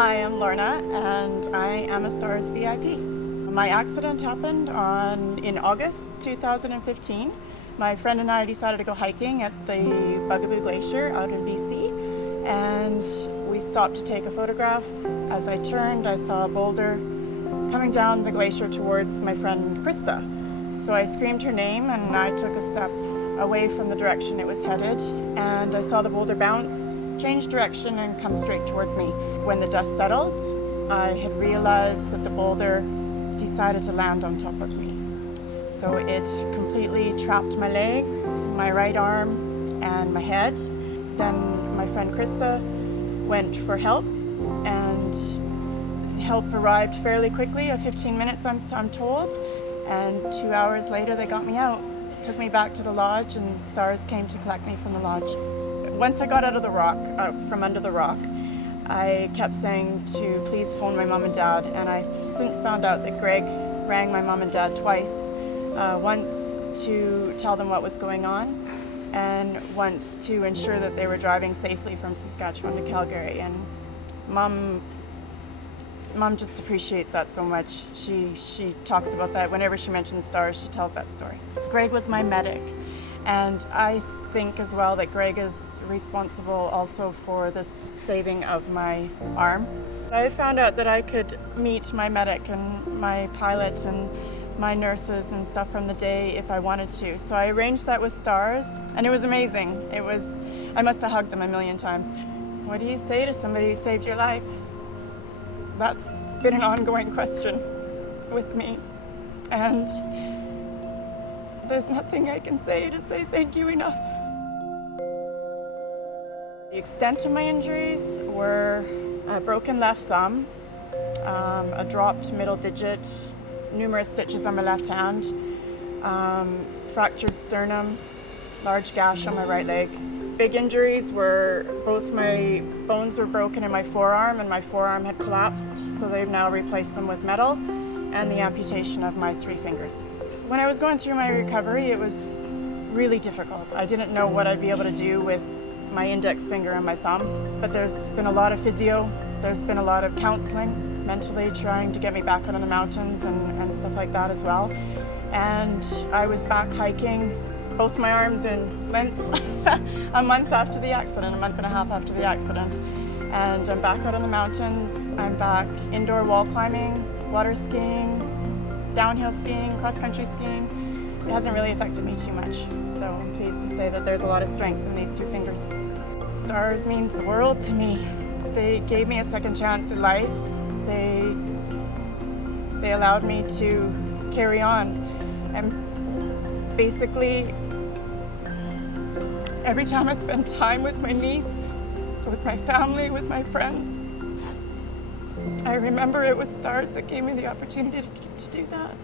Hi, I'm Lorna, and I am a STARS VIP. My accident happened in August 2015. My friend and I decided to go hiking at the Bugaboo Glacier out in BC, and we stopped to take a photograph. As I turned, I saw a boulder coming down the glacier towards my friend Krista. So I screamed her name and I took a step away from the direction it was headed, and I saw the boulder bounce, change direction, and come straight towards me. When the dust settled, I had realized that the boulder decided to land on top of me. So it completely trapped my legs, my right arm, and my head. Then my friend Krista went for help, and help arrived fairly quickly, 15 minutes I'm told, and 2 hours later they got me out. Took me back to the lodge, and STARS came to collect me from the lodge. Once I got out of the rock, from under the rock, I kept saying to please phone my mom and dad, and I've since found out that Greg rang my mom and dad twice, once to tell them what was going on, and once to ensure that they were driving safely from Saskatchewan to Calgary. And Mom just appreciates that so much. She talks about that whenever she mentions STARS. She tells that story. Greg was my medic, and I think as well that Greg is responsible also for the saving of my arm. I had found out that I could meet my medic and my pilot and my nurses and stuff from the day if I wanted to. So I arranged that with STARS, and it was amazing. I must have hugged them a million times. What do you say to somebody who saved your life? That's been an ongoing question with me, and there's nothing I can say to say thank you enough. The extent of my injuries were a broken left thumb, a dropped middle digit, numerous stitches on my left hand, fractured sternum, large gash on my right leg. Big injuries were both my bones were broken in my forearm, and my forearm had collapsed, so they've now replaced them with metal, and the amputation of my 3 fingers. When I was going through my recovery, it was really difficult. I didn't know what I'd be able to do with my index finger and my thumb, but there's been a lot of physio, there's been a lot of counseling, mentally trying to get me back out on the mountains and stuff like that as well. And I was back hiking, both my arms in splints, a month after the accident, a month and a half after the accident. And I'm back out on the mountains, I'm back indoor wall climbing, water skiing, downhill skiing, cross-country skiing. It hasn't really affected me too much, so I'm pleased to say that there's a lot of strength in these 2 fingers. STARS means the world to me. They gave me a second chance at life. They allowed me to carry on, and basically every time I spend time with my niece, with my family, with my friends, I remember it was STARS that gave me the opportunity to do that.